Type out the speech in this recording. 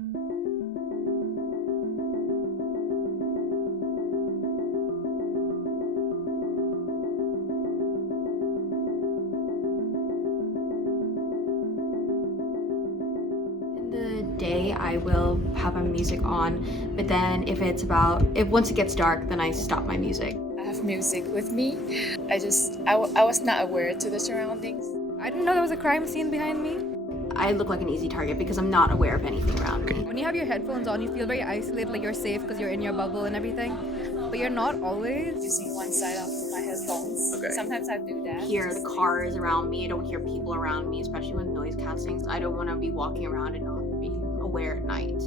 In the day, I will have my music on, but then if once it gets dark, then I stop my music. I have music with me. I was not aware to the surroundings. I didn't know there was a crime scene behind me. I look like an easy target because I'm not aware of anything around me. When you have your headphones on, you feel very isolated, like you're safe because you're in your bubble and everything. But you're not always. Using one side of my headphones. Okay. Sometimes I do that. Hear the cars around me. I don't hear people around me, especially with noise canceling. I don't want to be walking around and not being aware at night.